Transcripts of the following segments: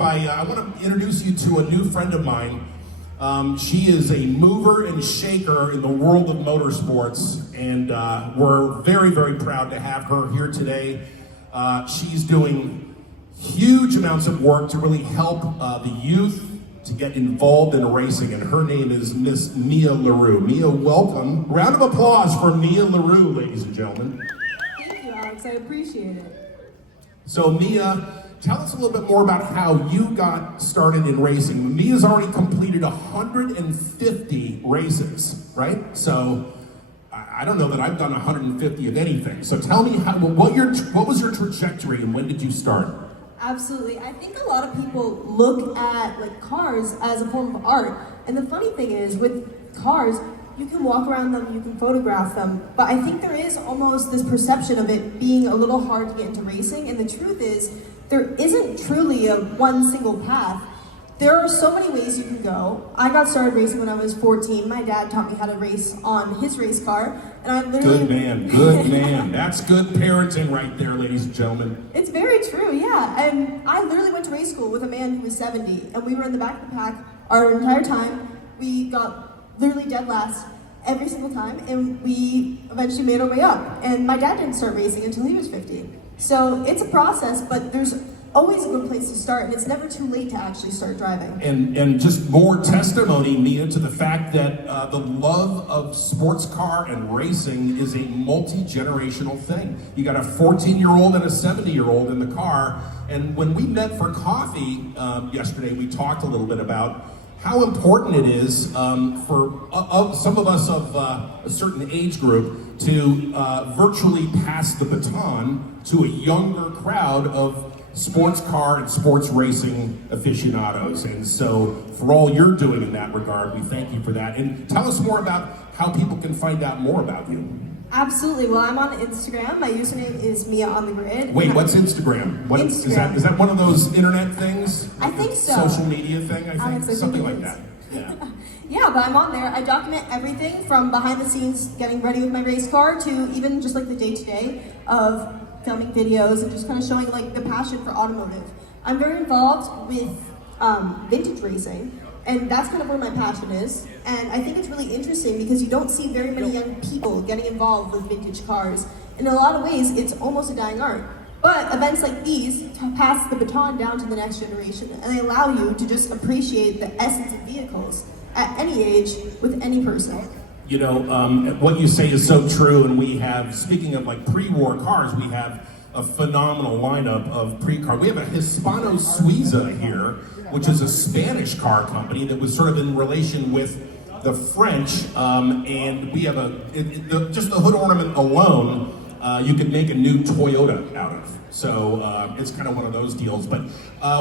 I want to introduce you to a new friend of mine. She is a mover and shaker in the world of motorsports, and we're very, very proud to have her here today. She's doing huge amounts of work to really help the youth to get involved in racing, and her name is Miss Mia LaRue. Mia, welcome. Round of applause for Mia LaRue, ladies and gentlemen. Thank you, Alex. I appreciate it. So Mia, tell us a little bit more about how you got started in racing. Mia's already completed 150 races, right? So I don't know that I've done 150 of anything. So tell me what was your trajectory and when did you start? Absolutely. I think a lot of people look at cars as a form of art. And the funny thing is, with cars, you can walk around them, you can photograph them, but I think there is almost this perception of it being a little hard to get into racing, and the truth is, there isn't truly a one single path. There are so many ways you can go. I got started racing when I was 14. My dad taught me how to race on his race car, and I literally... Good man. That's good parenting right there, ladies and gentlemen. It's very true, yeah. And I literally went to race school with a man who was 70, and we were in the back of the pack our entire time. We got literally dead last every single time, and we eventually made our way up. And my dad didn't start racing until he was 50. So it's a process, but there's always a good place to start, and it's never too late to actually start driving. And just more testimony, Mia, to the fact that the love of sports car and racing is a multi-generational thing. You got a 14-year-old and a 70-year-old in the car, and when we met for coffee yesterday, we talked a little bit about how important it is for some of us of a certain age group to virtually pass the baton to a younger crowd of sports car and sports racing aficionados. And so for all you're doing in that regard, we thank you for that. And tell us more about how people can find out more about you. Absolutely. Well, I'm on Instagram. My username is Mia on the Grid. Wait, what's Instagram? Instagram. Is that one of those internet things? I think so. Social media thing, I think? Alex, something like that. Yeah. Yeah, but I'm on there. I document everything from behind the scenes, getting ready with my race car, to even just the day-to-day of filming videos and just kind of showing the passion for automotive. I'm very involved with vintage racing, and that's kind of where my passion is. And I think it's really interesting because you don't see very many young people getting involved with vintage cars. In a lot of ways, it's almost a dying art. But events like these pass the baton down to the next generation, and they allow you to just appreciate the essence of vehicles at any age with any person. You know, what you say is so true, and we have, speaking of pre-war cars, we have a phenomenal lineup of pre-car. We have a Hispano Suiza here, which is a Spanish car company that was sort of in relation with the French, and we have just the hood ornament alone, you could make a new Toyota out of. So it's kind of one of those deals. But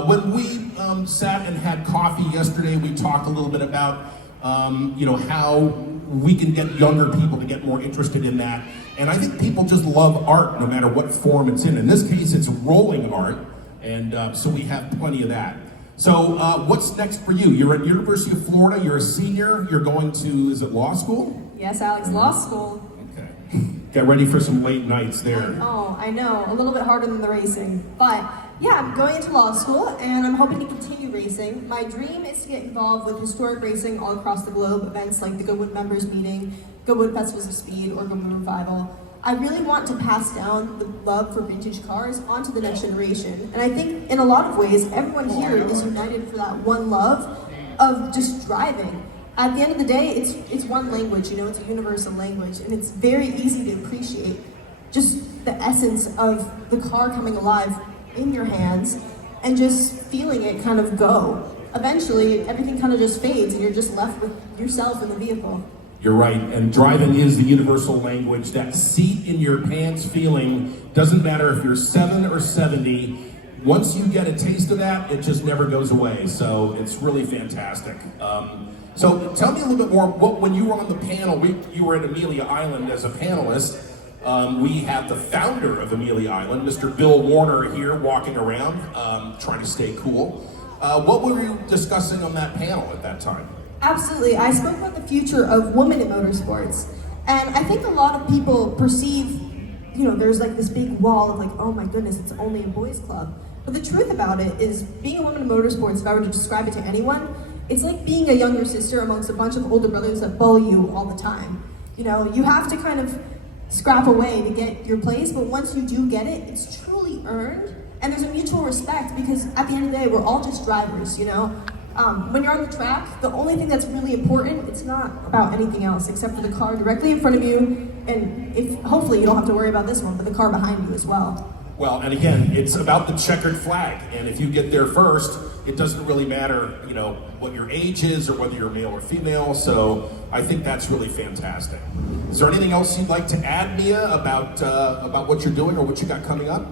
when we sat and had coffee yesterday, we talked a little bit about how we can get younger people to get more interested in that. And I think people just love art no matter what form it's in. In this case, it's rolling art, and so we have plenty of that. So what's next for you? You're at University of Florida, you're a senior, you're going to, is it law school? Yes, Alex, law school. Okay. Get ready for some late nights there. Oh, I know, a little bit harder than the racing. But yeah, I'm going into law school, and I'm hoping to continue racing. My dream is to get involved with historic racing all across the globe, events like the Goodwood Members Meeting, Goodwood Festivals of Speed, or Goodwood Revival. I really want to pass down the love for vintage cars onto the next generation. And I think in a lot of ways, everyone here is united for that one love of just driving. At the end of the day, it's one language, it's a universal language, and it's very easy to appreciate just the essence of the car coming alive in your hands and just feeling it kind of go. Eventually, everything kind of just fades and you're just left with yourself in the vehicle. You're right, and driving is the universal language. That seat in your pants feeling, doesn't matter if you're 7 or 70, once you get a taste of that, it just never goes away. So it's really fantastic. So tell me a little bit more, when you were on the panel, you were at Amelia Island as a panelist. We have the founder of Amelia Island, Mr. Bill Warner, here walking around, trying to stay cool. What were you discussing on that panel at that time? Absolutely. I spoke about the future of women in motorsports. And I think a lot of people perceive, there's this big wall of oh my goodness, it's only a boys' club. But the truth about it is, being a woman in motorsports, if I were to describe it to anyone, it's like being a younger sister amongst a bunch of older brothers that bully you all the time. You know, you have to kind of scrap away to get your place, but once you do get it, it's truly earned, and there's a mutual respect, because at the end of the day, we're all just drivers, you know? When you're on the track, the only thing that's really important, it's not about anything else except for the car directly in front of you, and if hopefully you don't have to worry about this one, but the car behind you as well. Well, and again, it's about the checkered flag, and if you get there first, it doesn't really matter, you know, what your age is or whether you're male or female, so I think that's really fantastic. Is there anything else you'd like to add, Mia, about what you're doing or what you got coming up?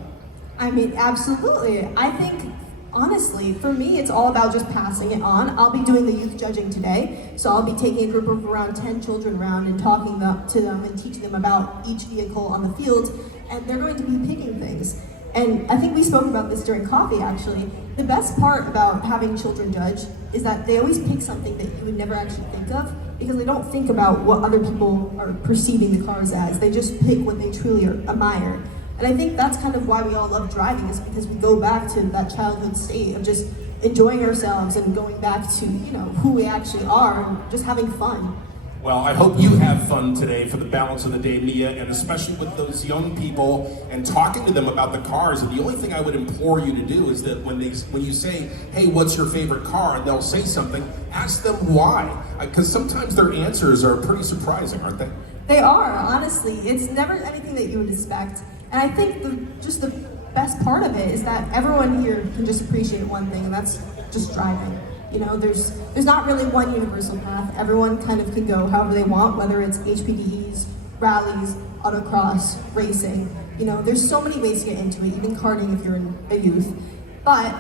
I mean, absolutely. I think, honestly, for me, it's all about just passing it on. I'll be doing the youth judging today, so I'll be taking a group of around 10 children around and talking to them and teaching them about each vehicle on the field, and they're going to be picking things. And I think we spoke about this during coffee, actually. The best part about having children judge is that they always pick something that you would never actually think of, because they don't think about what other people are perceiving the cars as. They just pick what they truly admire. And I think that's kind of why we all love driving, is because we go back to that childhood state of just enjoying ourselves and going back to, you know, who we actually are and just having fun. Well, I hope you have fun today for the balance of the day, Mia, and especially with those young people and talking to them about the cars. And the only thing I would implore you to do is that when you say, hey, what's your favorite car? And they'll say something, ask them why. Because sometimes their answers are pretty surprising, aren't they? They are, honestly. It's never anything that you would expect. And I think the best part of it is that everyone here can just appreciate one thing, and that's just driving. You know, there's not really one universal path. Everyone kind of can go however they want, whether it's HPDEs, rallies, autocross, racing. You know, there's so many ways to get into it, even karting if you're a youth. But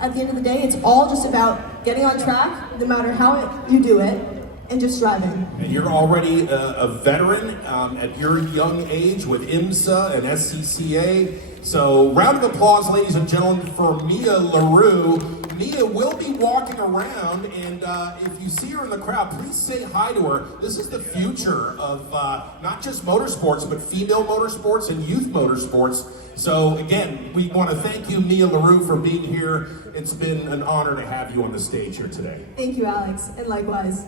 at the end of the day, it's all just about getting on track, no matter how you do it, and just driving. And you're already a veteran at your young age with IMSA and SCCA. So round of applause, ladies and gentlemen, for Mia LaRue. Mia will be walking around, and if you see her in the crowd, please say hi to her. This is the future of not just motorsports, but female motorsports and youth motorsports. So again, we want to thank you, Mia LaRue, for being here. It's been an honor to have you on the stage here today. Thank you, Alex, and likewise.